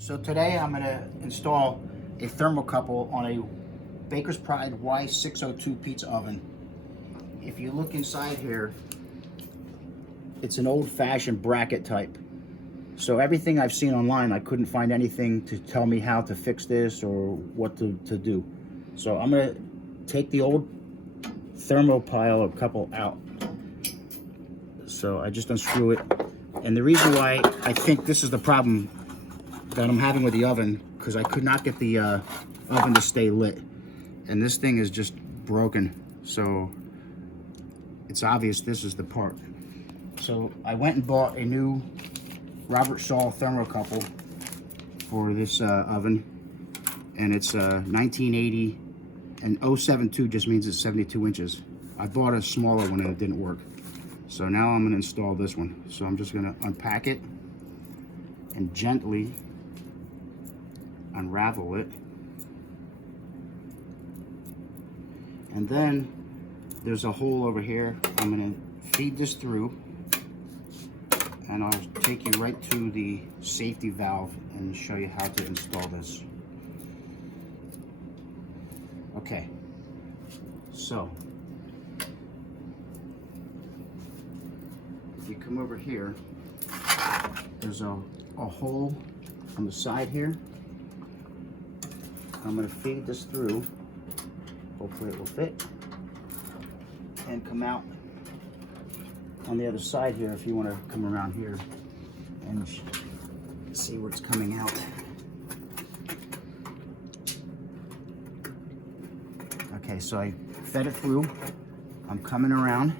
So today I'm going to install a thermocouple on a Baker's Pride Y602 pizza oven. If you look inside here, it's an old-fashioned bracket type. So everything I've seen online, I couldn't find anything to tell me how to fix this or what to do. So I'm going to take the old thermopile couple out. So I just unscrew it. And the reason why I think this is the problem that I'm having with the oven, because I could not get the oven to stay lit. And this thing is just broken. So it's obvious this is the part. So I went and bought a new Robert Shaw thermocouple for this oven. And it's 1980, and 072 just means it's 72 inches. I bought a smaller one and it didn't work. So now I'm gonna install this one. So I'm just gonna unpack it and gently unravel it. And then there's a hole over here. I'm gonna feed this through and I'll take you right to the safety valve and show you how to install this. Okay, so if you come over here, there's a hole on the side here. I'm going to feed this through. Hopefully it will fit and come out on the other side here. If you want to come around here and see where it's coming out. Okay, so I fed it through. I'm coming around.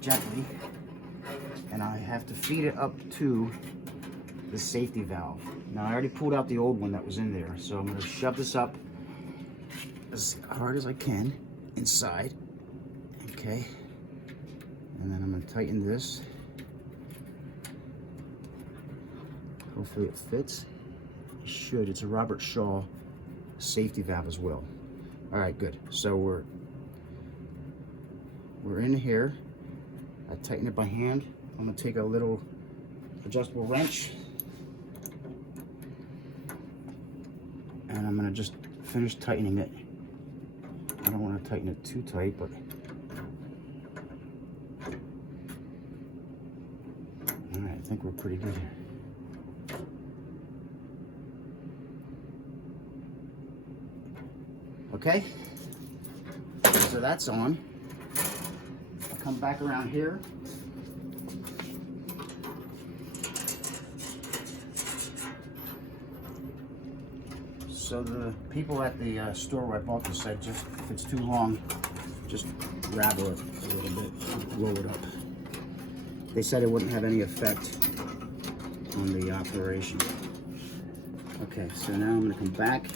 Gently, and I have to feed it up to the safety valve. Now I already pulled out the old one that was in there, so I'm going to shove this up as hard as I can inside. Okay, and then I'm going to tighten this. Hopefully it fits. It should. It's a Robert Shaw safety valve as well. All right, good. So we're in here. I tighten it by hand. I'm gonna take a little adjustable wrench and I'm gonna just finish tightening it. I don't want to tighten it too tight, but all right, I think we're pretty good here. Okay, so that's on. I'll come back around here. So the people at the store where I bought this said, just if it's too long, just rabble it a little bit, roll it up. They said it wouldn't have any effect on the operation. Okay, so now I'm going to come back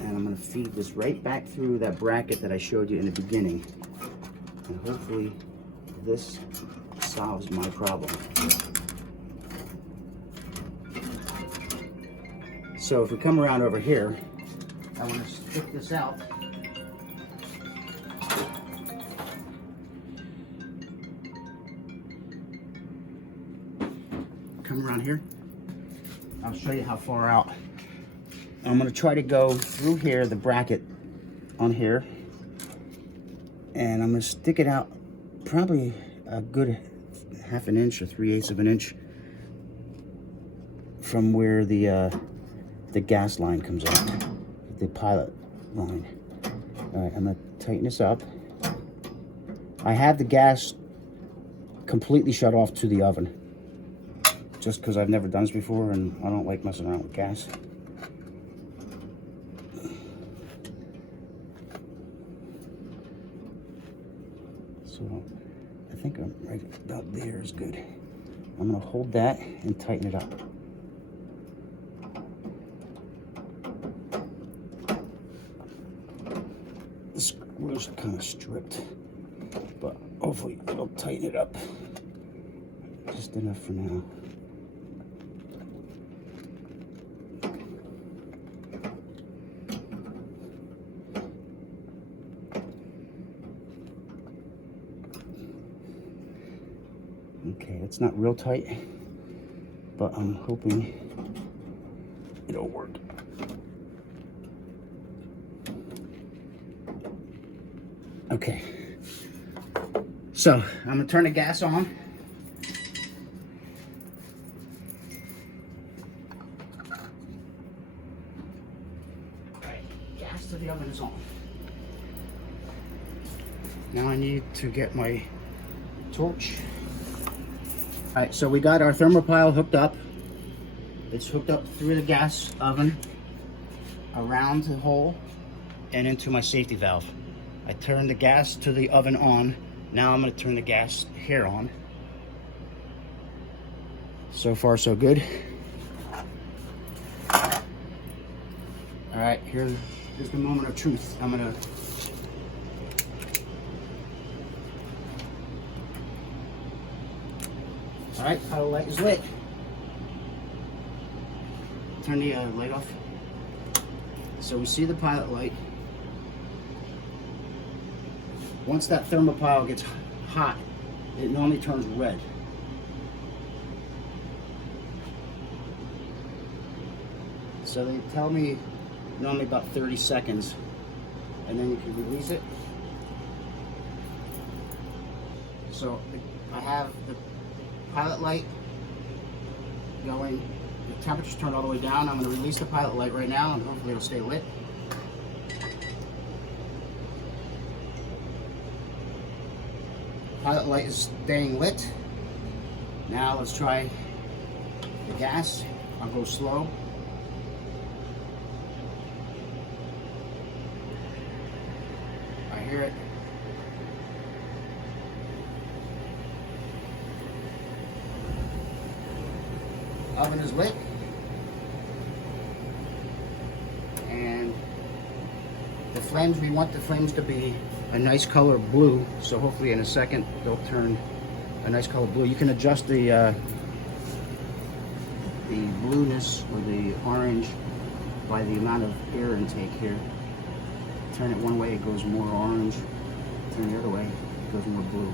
and I'm going to feed this right back through that bracket that I showed you in the beginning. And hopefully this solves my problem. So if we come around over here, I want to stick this out. Come around here. I'll show you how far out. I'm going to try to go through here, the bracket on here, and I'm going to stick it out probably a good ½ inch or 3/8 of an inch from where the gas line comes out, the pilot line. All right, I'm going to tighten this up. I have the gas completely shut off to the oven, just because I've never done this before and I don't like messing around with gas. So I think I'm right about there is good. I'm going to hold that and tighten it up. The screws are kind of stripped, but hopefully it'll tighten it up just enough for now. Okay, it's not real tight, but I'm hoping it'll work. Okay, so I'm gonna turn the gas on. All right, gas to the oven is on. Now I need to get my torch. All right, so we got our thermopile hooked up. It's hooked up through the gas oven, around the hole, and into my safety valve. I turned the gas to the oven on. Now I'm gonna turn the gas here on. So far, so good. All right, here's the moment of truth. I'm gonna all right, pilot light is lit. Turn the light off. So we see the pilot light. Once that thermopile gets hot, it normally turns red. So they tell me normally about 30 seconds, and then you can release it. So I have the pilot light going, the temperature's turned all the way down. I'm going to release the pilot light right now, and hopefully it'll stay lit. Pilot light is staying lit. Now let's try the gas. I'll go slow. I hear it. Oven is lit. And the flames, we want the flames to be a nice color blue, so hopefully in a second they'll turn a nice color blue. You can adjust the blueness or the orange by the amount of air intake here. Turn it one way, it goes more orange. Turn the other way, it goes more blue.